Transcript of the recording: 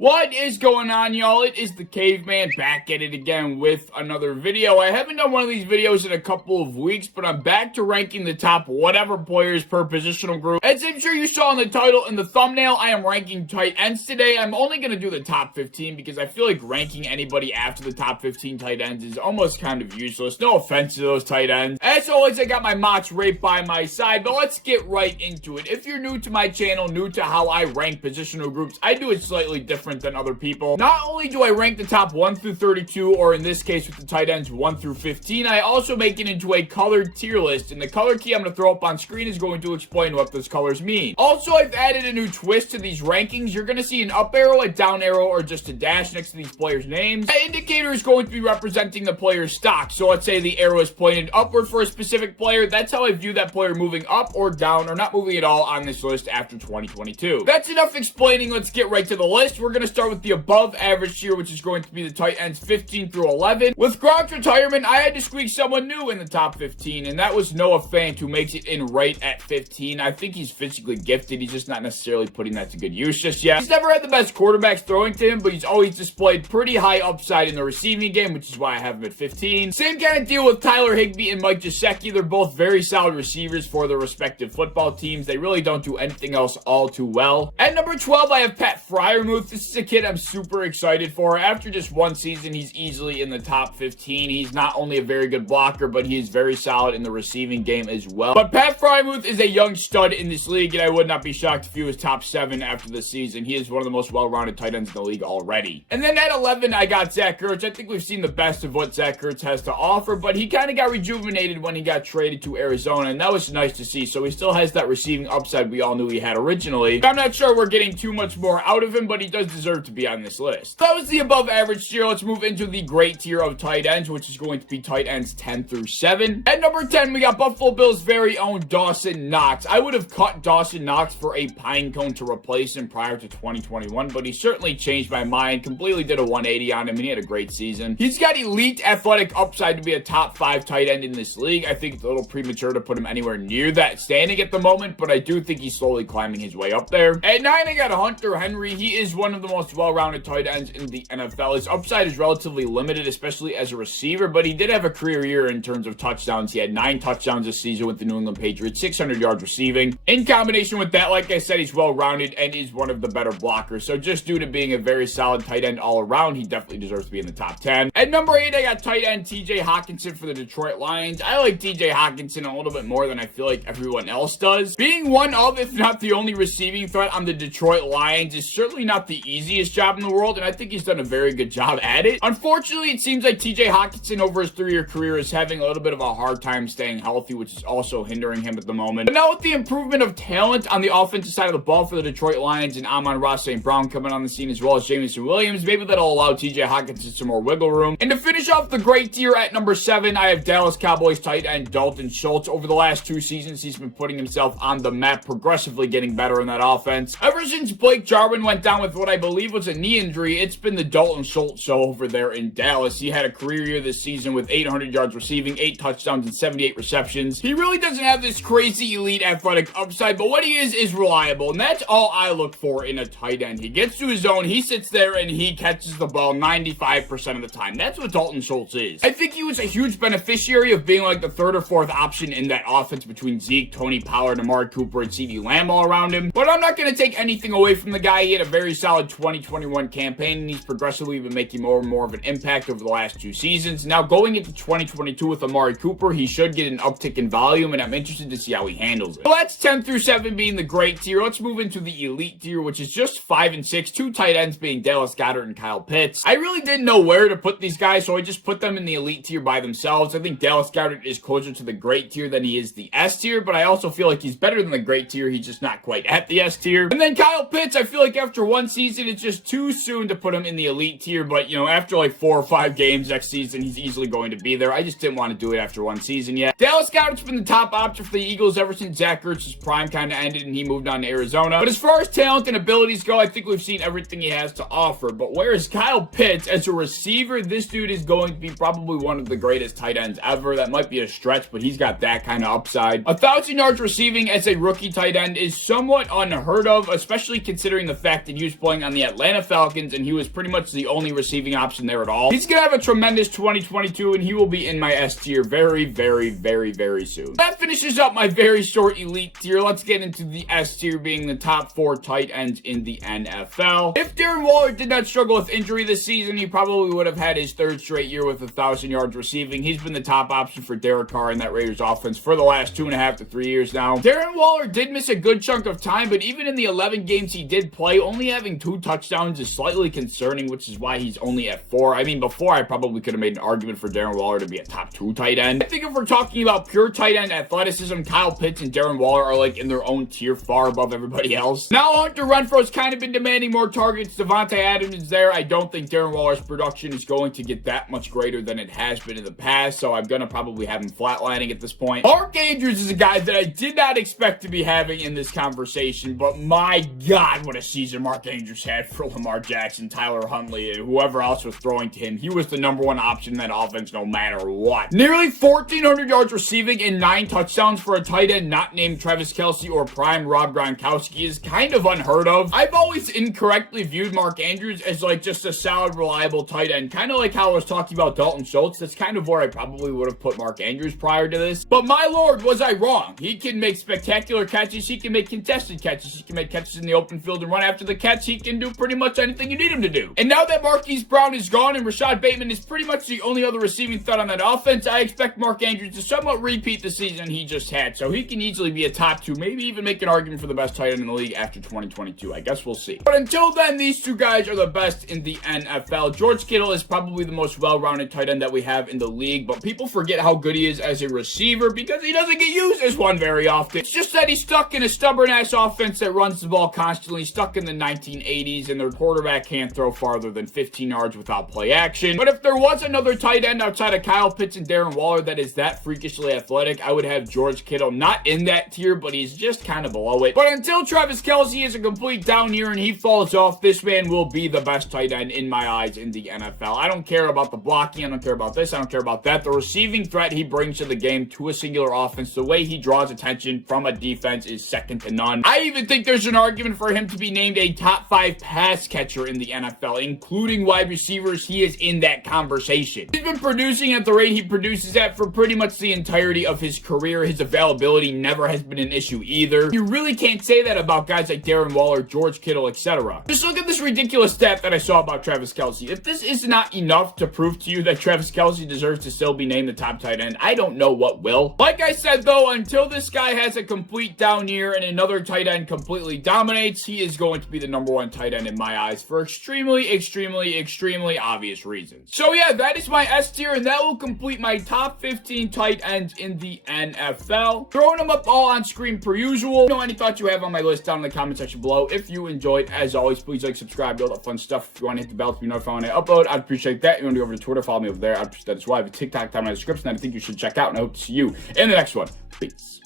What is going on, y'all? It is the Caveman back at it again with another video. I haven't done one of these videos in a couple of weeks, but I'm back to ranking the top whatever players per positional group. As I'm sure you saw in the title and the thumbnail, I am ranking tight ends today. I'm only going to do the top 15 because I feel like ranking anybody after the top 15 tight ends is almost kind of useless. No offense to those tight ends. As always, I got my mocks right by my side, but let's get right into it. If you're new to my channel, new to how I rank positional groups, I do it slightly different than other people. Not only do I rank the top 1 through 32, or in this case with the tight ends 1 through 15, I also make it into a colored tier list, and the color key I'm going to throw up on screen is going to explain what those colors mean. Also, I've added a new twist to these rankings. You're going to see an up arrow, a down arrow, or just a dash next to these players' names. That indicator is going to be representing the player's stock. So let's say the arrow is pointed upward for a specific player. That's how I view that player moving up or down, or not moving at all on this list after 2022. That's enough explaining. Let's get right to the list. We're going to start with the above average tier, which is going to be the tight ends 15 through 11. With Gronk's retirement, I had to squeak someone new in the top 15, and that was Noah Fant, who makes it in right at 15. I think he's physically gifted. He's just not necessarily putting that to good use just yet. He's never had the best quarterbacks throwing to him, but he's always displayed pretty high upside in the receiving game, which is why I have him at 15. Same kind of deal with Tyler Higbee and Mike Gesicki. They're both very solid receivers for their respective football teams. They really don't do anything else all too well. At number 12, I have Pat Freiermuth. This is a kid I'm super excited for. After just one season, he's easily in the top 15. He's not only a very good blocker, but he is very solid in the receiving game as well. But Pat Freiermuth is a young stud in this league, and I would not be shocked if he was top 7 after the season. He is one of the most well-rounded tight ends in the league already. And then at 11, I got Zach Ertz. I think we've seen the best of what Zach Ertz has to offer, but he kind of got rejuvenated when he got traded to Arizona, and that was nice to see. So he still has that receiving upside we all knew he had originally. I'm not sure we're getting too much more out of him, but he does deserve to be on this list. That was the above average tier. Let's move into the great tier of tight ends, which is going to be tight ends 10 through 7. At number 10, we got Buffalo Bills' very own Dawson Knox. I would have cut Dawson Knox for a pine cone to replace him prior to 2021, but he certainly changed my mind, completely did a 180 on him, and he had a great season. He's got elite athletic upside to be a top 5 tight end in this league. I think it's a little premature to put him anywhere near that standing at the moment, but I do think he's slowly climbing his way up there. At 9, I got Hunter Henry. He is one of the most well-rounded tight ends in the NFL. His upside is relatively limited, especially as a receiver, but he did have a career year in terms of touchdowns. He had 9 touchdowns this season with the New England Patriots, 600 yards receiving. In combination with that, like I said, he's well-rounded and is one of the better blockers. So just due to being a very solid tight end all around, he definitely deserves to be in the top 10. At number 8, I got tight end TJ Hockenson for the Detroit Lions. I like TJ Hockenson a little bit more than I feel like everyone else does. Being one of, if not the only receiving threat on the Detroit Lions is certainly not the easiest job in the world, and I think he's done a very good job at it. Unfortunately, it seems like TJ Hockenson over his 3-year career is having a little bit of a hard time staying healthy, which is also hindering him at the moment. But now with the improvement of talent on the offensive side of the ball for the Detroit Lions and Amon-Ra St. Brown coming on the scene as well as Jameson Williams, maybe that'll allow TJ Hockenson some more wiggle room. And to finish off the great tier at number 7, I have Dallas Cowboys tight end Dalton Schultz. Over the last 2 seasons, he's been putting himself on the map, progressively getting better in that offense. Ever since Blake Jarwin went down with what I believe was a knee injury, it's been the Dalton Schultz show over there in Dallas. He had a career year this season with 800 yards receiving, 8 touchdowns, and 78 receptions. He really doesn't have this crazy elite athletic upside, but what he is reliable, and that's all I look for in a tight end. He gets to his zone, he sits there, and he catches the ball 95% of the time. That's what Dalton Schultz is. I think he was a huge beneficiary of being like the 3rd or 4th option in that offense between Zeke, Tony Pollard, Amari Cooper, and CeeDee Lamb all around him. But I'm not going to take anything away from the guy. He had a very solid 2021 campaign, and he's progressively been making more and more of an impact over the last 2 seasons. Now, going into 2022 with Amari Cooper, he should get an uptick in volume, and I'm interested to see how he handles it. So that's 10 through 7 being the great tier. Let's move into the elite tier, which is just 5 and 6, 2 tight ends being Dallas Goedert and Kyle Pitts. I really didn't know where to put these guys, so I just put them in the elite tier by themselves. I think Dallas Goedert is closer to the great tier than he is the S tier, but I also feel like he's better than the great tier. He's just not quite at the S tier. And then Kyle Pitts, I feel like after 1 season, it's just too soon to put him in the elite tier, but, you know, after like 4 or 5 games next season, he's easily going to be there. I just didn't want to do it after 1 season yet. Dallas Goedert's been the top option for the Eagles ever since Zach Ertz's prime kind of ended and he moved on to Arizona. But as far as talent and abilities go, I think we've seen everything he has to offer. But whereas Kyle Pitts, as a receiver, this dude is going to be probably one of the greatest tight ends ever. That might be a stretch, but he's got that kind of upside. 1,000 yards receiving as a rookie tight end is somewhat unheard of, especially considering the fact that he was playing on the Atlanta Falcons, and he was pretty much the only receiving option there at all. He's going to have a tremendous 2022, and he will be in my S tier very, very, very, very soon. That finishes up my very short elite tier. Let's get into the S tier, being the top 4 tight ends in the NFL. If Darren Waller did not struggle with injury this season, he probably would have had his 3rd straight year with 1,000 yards receiving. He's been the top option for Derek Carr in that Raiders offense for the last 2.5 to 3 years now. Darren Waller did miss a good chunk of time, but even in the 11 games he did play, only having 2 touchdowns is slightly concerning, which is why he's only at 4. I mean, before I probably could have made an argument for Darren Waller to be a top 2 tight end. I think if we're talking about pure tight end athleticism, Kyle Pitts and Darren Waller are like in their own tier, far above everybody else. Now Hunter Renfro's kind of been demanding more targets. Devontae Adams is there. I don't think Darren Waller's production is going to get that much greater than it has been in the past, so I'm going to probably have him flatlining at this point. Mark Andrews is a guy that I did not expect to be having in this conversation, but my God, what a season Mark Andrews had for Lamar Jackson, Tyler Huntley, and whoever else was throwing to him. He was the #1 option in that offense no matter what. Nearly 1,400 yards receiving and 9 touchdowns for a tight end not named Travis Kelce or prime Rob Gronkowski is kind of unheard of. I've always incorrectly viewed Mark Andrews as like just a solid, reliable tight end, kind of like how I was talking about Dalton Schultz. That's kind of where I probably would have put Mark Andrews prior to this. But my lord, was I wrong. He can make spectacular catches. He can make contested catches. He can make catches in the open field and run after the catch. He can do pretty much anything you need him to do. And now that Marquise Brown is gone and Rashad Bateman is pretty much the only other receiving threat on that offense, I expect Mark Andrews to somewhat repeat the season he just had. So he can easily be a top 2, maybe even make an argument for the best tight end in the league after 2022. I guess we'll see. But until then, these 2 guys are the best in the NFL. George Kittle is probably the most well-rounded tight end that we have in the league, but people forget how good he is as a receiver because he doesn't get used as one very often. It's just that he's stuck in a stubborn-ass offense that runs the ball constantly, stuck in the 1980s, and their quarterback can't throw farther than 15 yards without play action. But if there was another tight end outside of Kyle Pitts and Darren Waller that is that freakishly athletic, I would have George Kittle not in that tier, but he's just kind of below it. But until Travis Kelce is a complete down year and he falls off, this man will be the best tight end in my eyes in the NFL. I don't care about the blocking. I don't care about this. I don't care about that. The receiving threat he brings to the game, to a singular offense, the way he draws attention from a defense is second to none. I even think there's an argument for him to be named a top 5 pass catcher in the NFL, including wide receivers. He is in that conversation. He's been producing at the rate he produces at for pretty much the entirety of his career. His availability never has been an issue either. You really can't say that about guys like Darren Waller, George Kittle, etc. Just look at this ridiculous stat that I saw about Travis Kelce. If this is not enough to prove to you that Travis Kelce deserves to still be named the top tight end, I don't know what will. Like I said though, until this guy has a complete down year and another tight end completely dominates, he is going to be the #1 tight end in my eyes for extremely, extremely, extremely obvious reasons. So yeah, that is my S tier, and that will complete my top 15 tight ends in the NFL. Throwing them up all on screen per usual. Let me know any thoughts you have on my list down in the comment section below. If you enjoyed, as always, please like, subscribe, do all that fun stuff. If you want to hit the bell to be notified when I upload, I'd appreciate that. If you want to go over to Twitter, follow me over there, I'd appreciate that as well. I have a TikTok down in the description that I think you should check out, and I hope to see you in the next one. Peace.